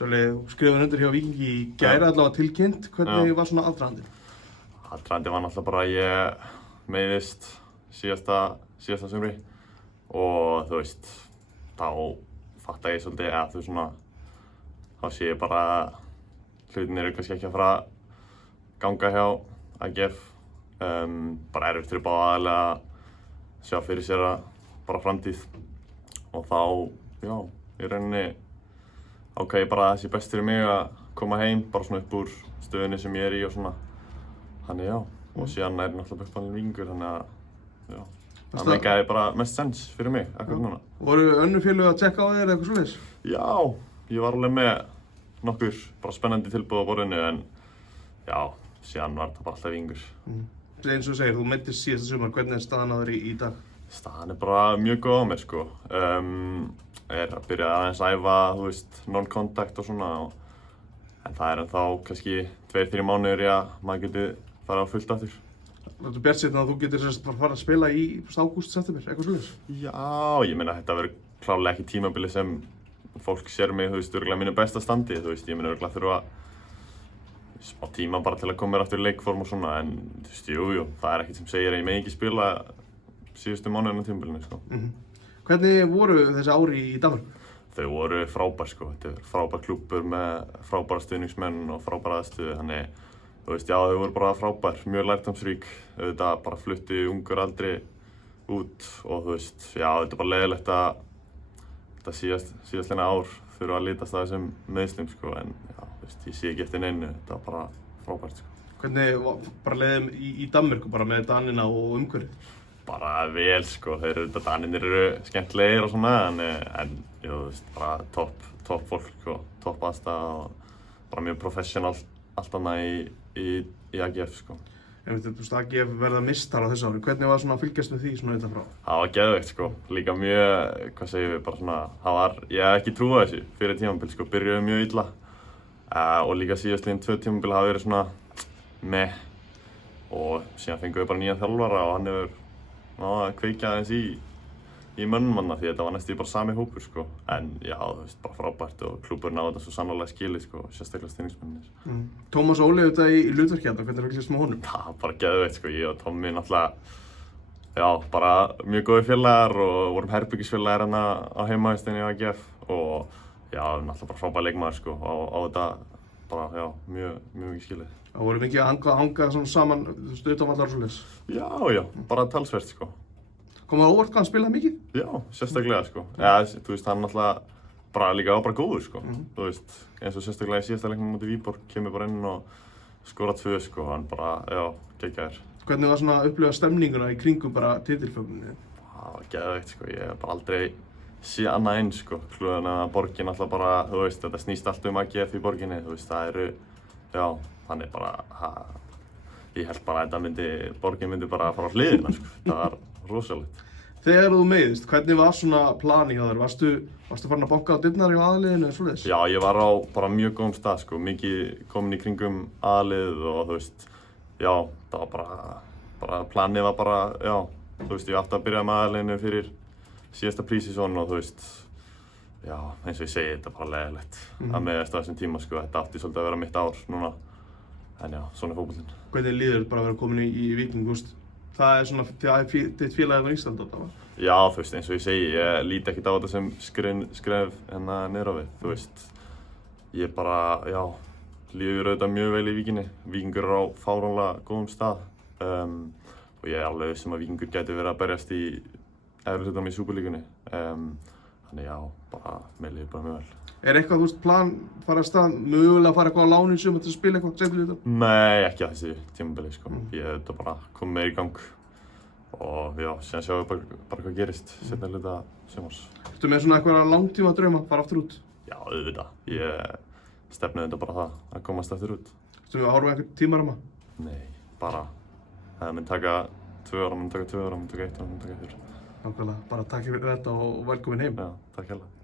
Svolítið, þú skrifaði undir hjá Víkingi í gær, allavega tilkynnt. Hvernig var svona aðdragandinn? Aðdragandinn var náttúrulega bara að ég meiðist síðasta sumri og þú veist, þá fattaði ég svolítið að þú svona, þá sé ég bara að hlutinir eru kannski ekki að fara að ganga hjá AGF. Bara erfitt fyrir báða aðila að sjá fyrir sér að bara framtíð og þá, já, í rauninni ákvað ég bara að það sé best fyrir mig að koma heim bara svona upp úr stöðunni sem ég í og svona. Þannig já, og síðan náttúrulega uppalinn Víkingur, þannig að já, það meikaði bara mest sens fyrir mig akkurat núna. Voru önnur félög að tjekka á þér eða eitthvað svoleiðis? Já, ég var alveg með nokkur bara spennandi tilboð á borðinu en já, síðan var þetta bara alltaf Víkingur. Eins og þú segir, þú meiddist síðasta sumar, hvernig er staðan á þér í dag? Staðan er bara mjög góð á mér sko. Er að byrja aðeins að æfa, þú veist, non-contact og svona en það er ennþá kannski 2-3 mánuðir í að maður geti farið á fullt aftur. Þú bjartsýnn að þú getur bara fara að spila í ágúst, september, eitthvað svoleiðis? Já, ég meina þetta verður klárlega ekki tímabili sem fólk sér mig, þú veist, örugglega í mínu besta standi, þú veist, ég meina örugglega þurfa smá tíma bara til að koma mér aftur í leikform og svona en þú veist, jú, það er ekkert sem segir að ég megi ekki spila síðustu mánuðina á tímabilinu, sko. Hvernig voru þessi ári í Danmörku? Þau voru frábær, sko. Þetta er frábær klúbbur með frábæra stuðningsmenn og frábæra aðstöðu, þannig þú veist, já, þau voru bara frábær, mjög lærdómsrík, auðvitað bara flutti ungur aldri út og þú veist, já, þetta er bara leiðilegt að þetta síðastliðna ár þurfa að litast að þessum meiðslum, sko, en já, þú veist, ég sé ekki eftir neinu, þetta var bara frábært, sko. Hvernig bara leiðum í Danmörku bara með Danina og umhverfið? Bara vel, sko, Danirnir eru skemmtilegir og svona, en jú, þú veist, bara topp fólk og topp aðstæða og bara mjög professional allt annað í AGF, sko. Þú veist, AGF verða mistar á þessu ári. Hvernig var svona að fylgjast með því svona utan frá? Það var geðveikt, sko. Líka mjög, hvað segjum við, bara svona, ég hef ekki trúað þessu fyrir tímabil, sko, byrjuðu mjög illa. Og líka síðastliðin 2 tímabil hafa verið svona meh. Og síðan fengum við bara nýjan þjálfara og hann hefur að kveikja aðeins í mönnum manna því þetta var næstum bara sami hópur, sko. En já, þú veist, bara frábært og klúbburinn á þetta svo sannarlega skilið, sko, sérstaklega stuðningsmennirnir. Tómas Óli auðvitað í hlutverki hérna, hvernig er fylgst með honum? Það var bara geðveikt, sko, ég og Tommi náttúrulega, já, bara mjög góðir félagar og vorum herbyggisfélagar hérna á heimavistinni á AGF og já, náttúrulega bara frábær leikmaður, sko, á þetta bara, já, mjög mikið skilið. Það voru mikið að hanga svona saman, þú veist, utanvallar og svoleiðis? Já, bara talsvert, sko. Kom það óvart hvað hann spilaði mikið? Já, sérstaklega, sko. Já, þú veist, hann náttúrulega bara líka bara góður, sko. Þú veist, eins og sérstaklega í síðasta leiknum mútið Viborg kemur bara inn og skora 2, sko. Hann bara, já, geggjaður. Hvernig var svona að upplifa stemninguna í kringum bara titilfögnuninni? Það var geðveikt, sko. Ég hef bara aldrei séð annað eins, sko. Þannig að borgin alltaf bara, þú veist, þetta snýst allt AGF í borginni, þú veist, það eru, já, þannig bara, ég held bara að borgin myndi bara fara á hliðina, sko. Það var rosalegt. Þegar þú meiðist, hvernig var svona plani hjá þér? Varstu farin að banka á dyrnar hjá aðaliðinu eða svoleiðis? Já, ég var á bara mjög góðum stað, sko. Mikið komin í kringum aðaliðið og þú veist, já, það var bara planið var bara, já, þú veist, ég átti að byrja með aðaliðinu fyrir síðasta pre-season og þú veist, já, eins og ég segi, þetta er bara leiðilegt að meiðast á þessum tíma, sko. Þetta átti svolítið að vera mitt ár núna, en já, svona er fótboltinn. Hvernig líður bara að vera komin í Víking, þú veist? Það er svona, þitt félag á Íslandi á það? Já, þú veist, eins og ég segi, ég líti ekkert á þetta sem skref hérna niður á við, þú veist. Ég bara, já, líður auðvitað mjög vel í Víkinni. Víkingur er á fáránlega góðum stað og ég er alveg viss að Víkingur gæti verið að berjast í efri hlutanum í Superlíkunni. Þannig já, mér líður bara mjög vel. Er eitthvað, þú veist, plan fara að stað, mögulega fara eitthvað á láni í sumar til að spila eitthvað seinni hluta? Nei, ekki að þessi tímabili, sko. Ég hef þetta bara komið meira í gang og já, síðan sjáum við bara hvað gerist seinni hluta sumars. Ertu með svona eitthvað langtíma drauma, fara aftur út? Já, auðvitað. Ég stefni þetta bara það, að komast aftur út. Ertu að horfa einhvern tímaramma? Nei, bara, það mun taka 2 ára, mun taka 2 ára, mun taka 1 ára, mun taka 1 ára. Nákvæmlega, bara takk fyrir þetta og velkomin heim. Já, takk hérlega.